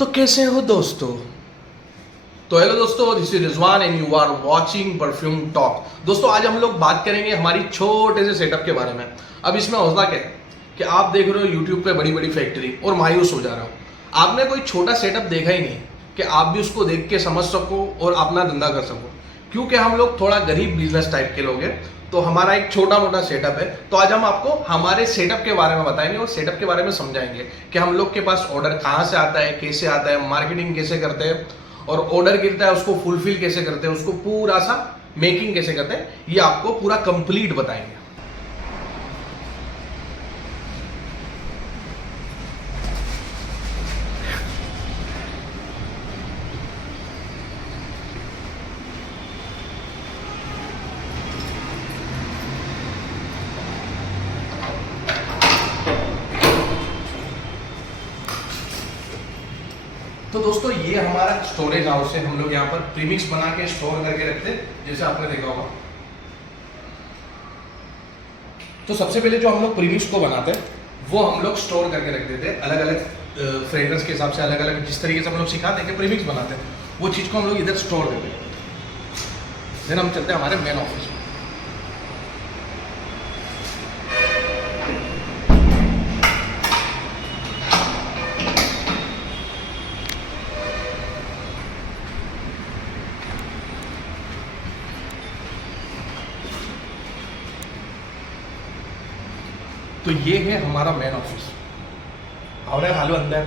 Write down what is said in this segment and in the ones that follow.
तो कैसे हो दोस्तों। तो हेलो दोस्तों, this is Rizwan and you are watching perfume talk. दोस्तों आज हम लोग बात करेंगे हमारी छोटे से सेटअप के बारे में। अब इसमें हौसला क्या है कि आप देख रहे हो यूट्यूब पे बड़ी बड़ी फैक्ट्री और मायूस हो जा रहे हो। आपने कोई छोटा सेटअप देखा ही नहीं कि आप भी उसको देख के समझ सको और अपना धंधा कर सको, क्योंकि हम लोग थोड़ा गरीब बिजनेस टाइप के लोग हैं। तो हमारा एक छोटा मोटा सेटअप है। तो आज हम आपको हमारे सेटअप के बारे में बताएंगे और सेटअप के बारे में समझाएंगे कि हम लोग के पास ऑर्डर कहाँ से आता है, कैसे आता है, मार्केटिंग कैसे करते हैं, और ऑर्डर गिरता है उसको फुलफिल कैसे करते हैं, उसको पूरा सा मेकिंग कैसे करते हैं, ये आपको पूरा कंप्लीट बताएंगे। तो दोस्तों ये हमारा स्टोरेज हाउस है। हम लोग यहाँ पर प्रीमिक्स बना के स्टोर करके रखते हैं, जैसे आपने देखा होगा। तो सबसे पहले जो हम लोग प्रीमिक्स को बनाते हैं वो हम लोग स्टोर करके रख देते हैं अलग अलग फ्रेग्रेंस के हिसाब से, अलग अलग जिस तरीके से हम लोग सिखाते हैं कि प्रीमिक्स बनाते हैं वो चीज़ को हम लोग इधर स्टोर करते हैं। देन हम चलते हैं हमारे मेन ऑफिस में। तो ये है हमारा मेन ऑफिस। हमने हालो अंदर।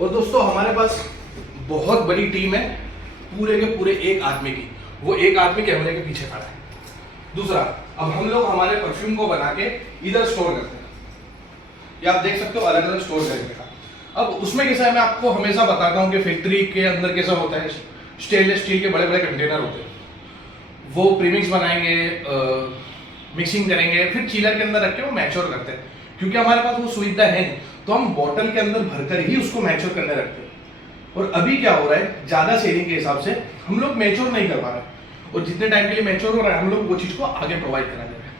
और दोस्तों हमारे पास बहुत बड़ी टीम है, पूरे के पूरे एक आदमी की। वो एक आदमी कैमरे के पीछे खड़ा है। दूसरा, अब हम लोग हमारे परफ्यूम को बना के इधर स्टोर करते हैं। ये आप देख सकते हो अलग अलग स्टोर करके का। अब उसमें कैसा है, मैं आपको हमेशा बताता हूँ कि फैक्ट्री के अंदर कैसा होता है। स्टेनलेस स्टील के बड़े बड़े कंटेनर होते हैं, वो प्रीमिक्स बनाएंगे, मिक्सिंग करेंगे, फिर चीलर के अंदर रख के वो मैच्योर करते हैं। क्योंकि हमारे पास वो सुविधा है नहीं, तो हम बॉटल के अंदर भरकर ही उसको मैच्योर करने रखते हैं। और अभी क्या हो रहा है, ज्यादा सेलिंग के हिसाब से हम लोग मैच्योर नहीं कर पा रहे, और जितने टाइम के लिए मैच्योर हो रहा है हम लोग वो चीज को आगे प्रोवाइड करा दे रहे हैं।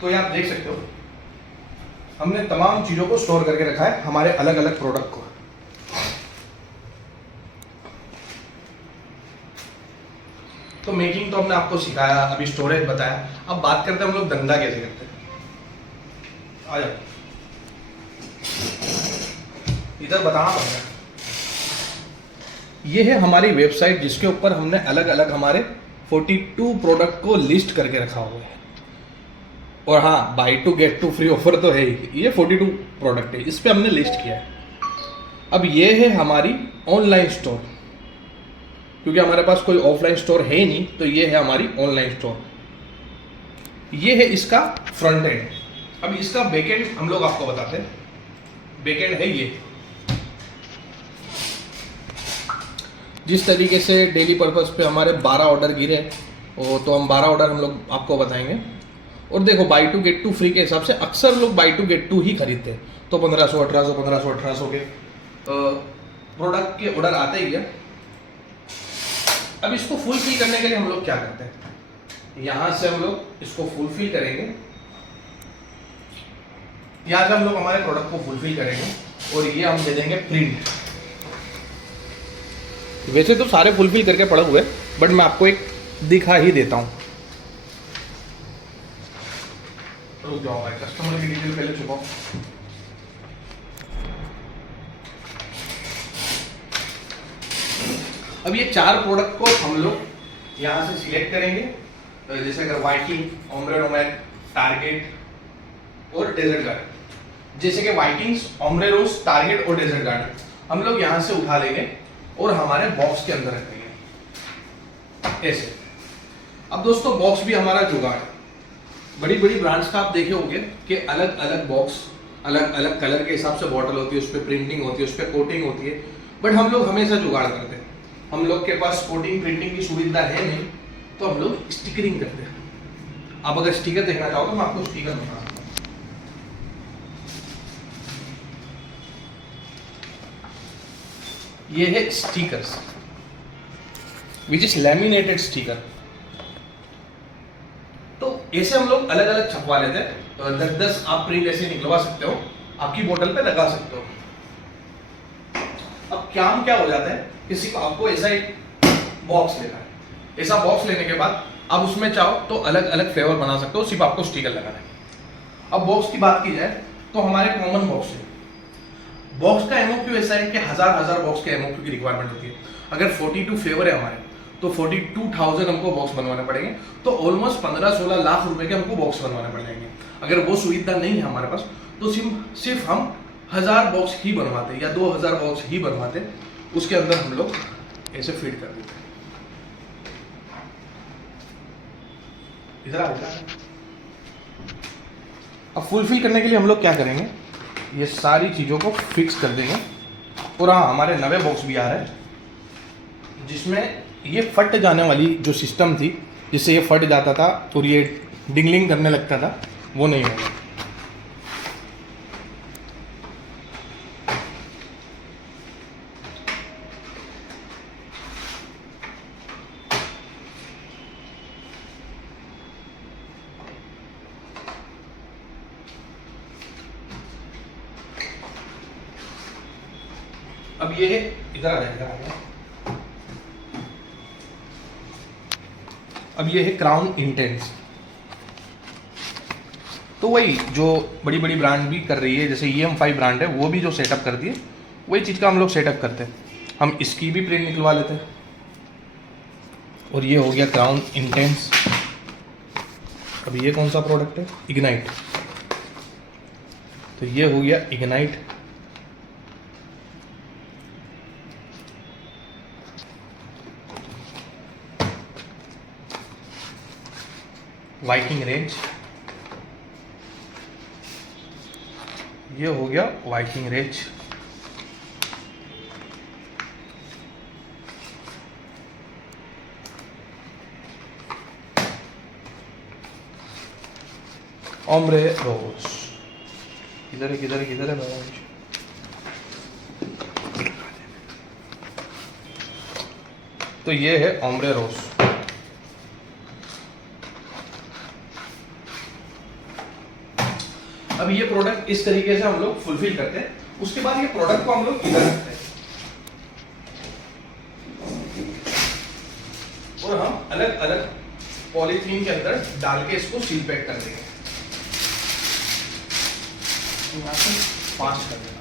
तो ये आप देख सकते हो, हमने तमाम चीजों को स्टोर करके रखा है, हमारे अलग अलग प्रोडक्ट को। तो मेकिंग तो हमने आपको सिखाया, अभी स्टोरेज बताया। अब बात करते हैं हम लोग धंधा कैसे करते हैं। आ जाओ, इधर बताना पड़ेगा। ये है हमारी वेबसाइट, जिसके ऊपर हमने अलग अलग हमारे 42 प्रोडक्ट को लिस्ट करके रखा हुआ है। और हाँ, buy two get two free offer तो है ही। ये 42 प्रोडक्ट है, इस पे हमने लिस्ट किया है। अब ये है हमारी ऑनलाइन स्टोर, क्योंकि हमारे पास कोई ऑफलाइन स्टोर है ही नहीं, तो ये है हमारी ऑनलाइन स्टोर। ये है इसका फ्रंट एंड। अब इसका बैकएंड हम लोग आपको बताते हैं। बैकएंड है ये, जिस तरीके से डेली पर्पस पे हमारे 12 ऑर्डर गिरे, तो हम 12 ऑर्डर हम लोग आपको बताएंगे। और देखो, buy two get two free के हिसाब से अक्सर लोग बाई टू गेट टू ही खरीदते हैं, तो 1500 1800 के प्रोडक्ट के ऑर्डर आते ही है। अब इसको फुलफिल करने के लिए हम लोग क्या करते हैं, यहां से हम लोग इसको फुलफिल करेंगे। यहां से हम लोग हमारे प्रोडक्ट को फुलफिल करेंगे और ये हम दे देंगे प्रिंट। वैसे तो सारे फुलफिल करके पड़े हुए, बट मैं आपको एक दिखा ही देता हूं। रुक जाओ भाई, कस्टमर की डिटेल पहले छुपाओ। अब ये 4 प्रोडक्ट को हम लोग यहाँ से सिलेक्ट करेंगे, जैसे अगर वाइटिंग, ओम्ब्रे रोज, टारगेट और डेजर्ट गार्डन। जैसे कि वाइटिंग्स, ओम्ब्रे रोज, टारगेट और डेजर्ट गार्डन हम लोग यहाँ से उठा लेंगे और हमारे बॉक्स के अंदर रख देंगे ऐसे। अब दोस्तों बॉक्स भी हमारा जुगाड़ है। बड़ी बड़ी ब्रांड्स का आप देखे होंगे कि अलग अलग बॉक्स, अलग अलग कलर के हिसाब से बॉटल होती है, उस पर प्रिंटिंग होती है, उस पर कोटिंग होती है। बट हम लोग हमेशा जुगाड़ करते हैं। हम लोग के पास कोटिंग प्रिंटिंग की सुविधा है नहीं, तो हम लोग स्टिकरिंग करते हैं। आप अगर स्टिकर देखना चाहो तो मैं आपको स्टिकर बता सकता हूं। ये है stickers, which is laminated sticker. तो ऐसे हम लोग अलग अलग छपवा लेते हैं। 10-10 आप प्रिंट ऐसे निकलवा सकते हो आपकी बोतल पे लगा सकते हो। अब काम क्या हो जाता है कि सिर्फ आपको ऐसा एक बॉक्स लेना है। ऐसा बॉक्स लेने के बाद आप उसमें चाहो तो अलग अलग फ्लेवर बना सकते हो, सिर्फ आपको स्टिकर लगाना है। अब बॉक्स की बात की जाए तो हमारे कॉमन बॉक्स है। बॉक्स का एमओक्यू ऐसा है कि हजार बॉक्स के एमओक्यू की रिक्वायरमेंट होती है। अगर 42 फ्लेवर है हमारे तो 42,000 हमको बॉक्स बनवाने पड़ेंगे, तो ऑलमोस्ट 15-16 लाख रुपए के हमको बॉक्स बनवाने पड़ जाएंगे। अगर वो सुविधा नहीं है हमारे पास तो सिर्फ हम 1000 बॉक्स ही बनवाते या 2000 बॉक्स ही बनवाते, उसके अंदर हम लोग ऐसे फिट कर देते हैं। इधर आ अब फुलफिल करने के लिए हम लोग क्या करेंगे, ये सारी चीज़ों को फिक्स कर देंगे। और हाँ, हमारे नए बॉक्स भी आ रहे हैं जिसमें ये फट जाने वाली जो सिस्टम थी, जिससे ये फट जाता था और ये डिंगलिंग करने लगता था, वो नहीं होगा। अब ये इधर आ जाएगा। अब ये है क्राउन इंटेंस। तो वही जो बड़ी बड़ी ब्रांड भी कर रही है, जैसे EM5 ब्रांड है, वो भी जो सेटअप करती है, वही चीज़ का हम लोग सेटअप करते हैं। हम इसकी भी प्रिंट निकलवा लेते हैं। और ये हो गया क्राउन इंटेंस। अब ये कौन सा प्रोडक्ट है, इग्नाइट। तो ये हो गया इग्नाइट। वाइकिंग रेंज, ये हो गया वाइकिंग रेंज। ओम्ब्रे रोज, किधर है किधर है किधर है। तो ये है ओम्ब्रे रोज। अब ये प्रोडक्ट इस तरीके से हम लोग फुलफिल करते हैं। उसके बाद ये प्रोडक्ट को हम लोग इधर रखते हैं और हम अलग अलग पॉलीथीन के अंदर डाल के इसको सील पैक कर देंगे। यहाँ से फास्ट कर देना।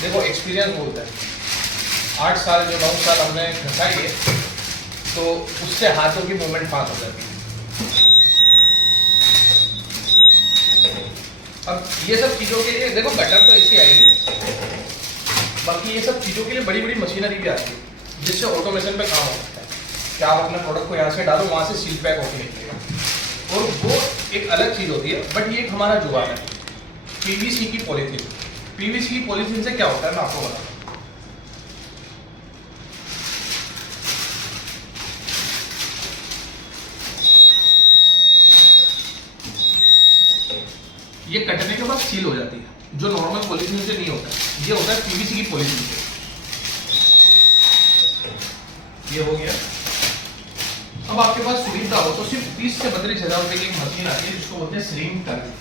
देखो एक्सपीरियंस बहुत है, 8 साल जो 9 साल हमने घसाई है, तो उससे हाथों की मूवमेंट फास्ट हो जाती है। अब ये सब चीज़ों के लिए देखो गटर तो ऐसी आएगी, बाकी ये सब चीज़ों के लिए बड़ी बड़ी मशीनरी भी आती है जिससे ऑटोमेशन पे काम हो सकता है कि आप अपने प्रोडक्ट को यहाँ से डालो, वहाँ से सील पैक होकर निकलेगा। और वो एक अलग चीज़ होती है। बट ये एक हमारा जुगाड़ है, PVC की पॉलीथीन। PVC की पॉलीथीन से क्या होता है मैं आपको बताता हूँ। ये कटने के बाद सील हो जाती है, जो नॉर्मल पॉलीथीन से नहीं होता है। ये होता है PVC की पॉलीथीन से। ये हो गया। अब आपके पास सुविधा हो तो सिर्फ 30 से 32 हजार रुपए की एक मशीन आती है जिसको बोलते हैं स्ट्रिंग टनल।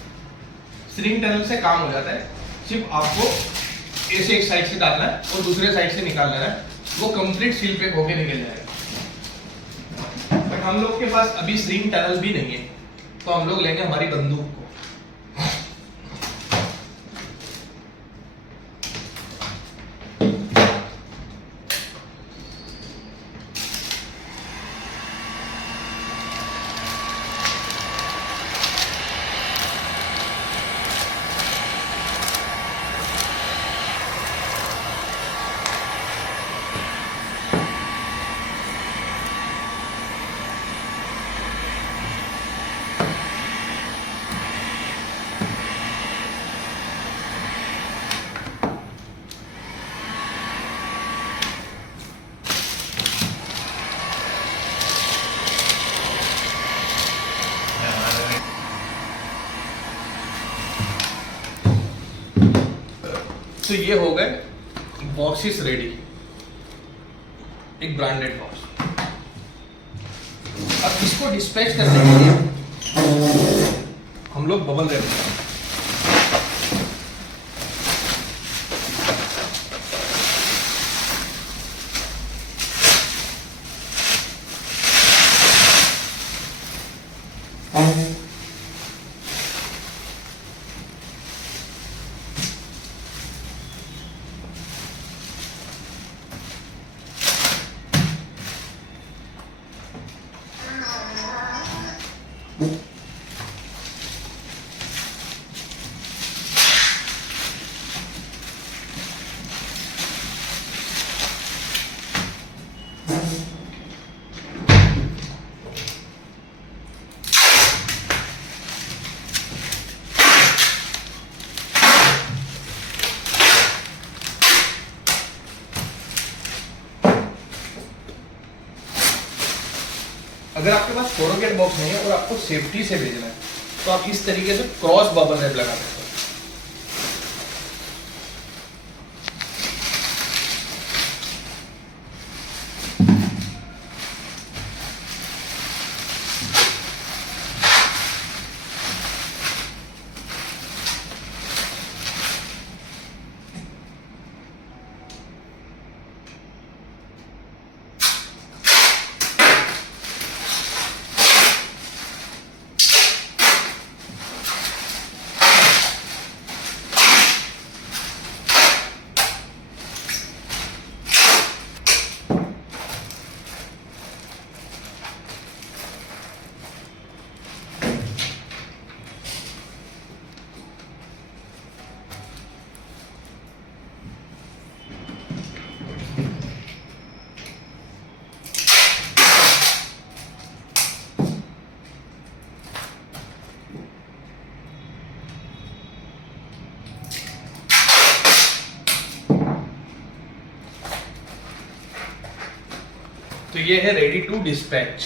स्ट्रिंग टनल से काम हो जाता है, सिर्फ आपको ऐसे एक साइड से डालना है और दूसरे साइड से निकाल लेना है, वो कंप्लीट सील पैक होके निकल जाएगा। बट हम लोग के पास अभी स्ट्रिंग टनल भी नहीं है, तो हम लोग लेंगे हमारी बंदूक को। तो ये हो गए बॉक्सेस रेडी, एक ब्रांडेड बॉक्स। अब इसको डिस्पैच करने के लिए हम लोग बबल रैप बनाएंगे। अगर आपके पास कोरोगेट बॉक्स नहीं है और आपको सेफ्टी से भेजना है तो आप इस तरीके से क्रॉस बबल रैप लगा सकते हो। तो ये है रेडी टू डिस्पैच।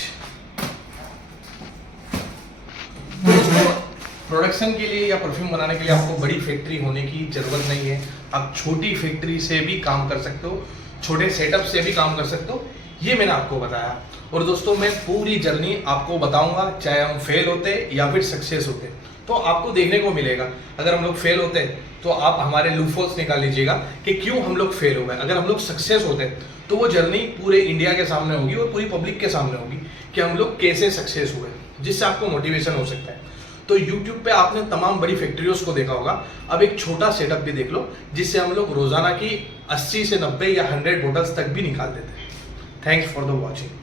प्रोडक्शन के लिए या परफ्यूम बनाने के लिए आपको बड़ी फैक्ट्री होने की जरूरत नहीं है। आप छोटी फैक्ट्री से भी काम कर सकते हो, छोटे सेटअप से भी काम कर सकते हो। ये मैंने आपको बताया। और दोस्तों मैं पूरी जर्नी आपको बताऊंगा, चाहे हम फेल होते या फिर सक्सेस होते तो आपको देखने को मिलेगा। अगर हम लोग फेल होते तो आप हमारे लूपहोल्स निकाल लीजिएगा कि क्यों हम लोग फेल हो गए। अगर हम लोग सक्सेस होते तो वो जर्नी पूरे इंडिया के सामने होगी और पूरी पब्लिक के सामने होगी कि हम लोग कैसे सक्सेस हुए, जिससे आपको मोटिवेशन हो सकता है। तो YouTube पे आपने तमाम बड़ी फैक्ट्रियों को देखा होगा, अब एक छोटा सेटअप भी देख लो जिससे हम लोग रोजाना की 80 से 90 या 100 बोटल्स तक भी निकाल देते हैं। Thanks for the watching.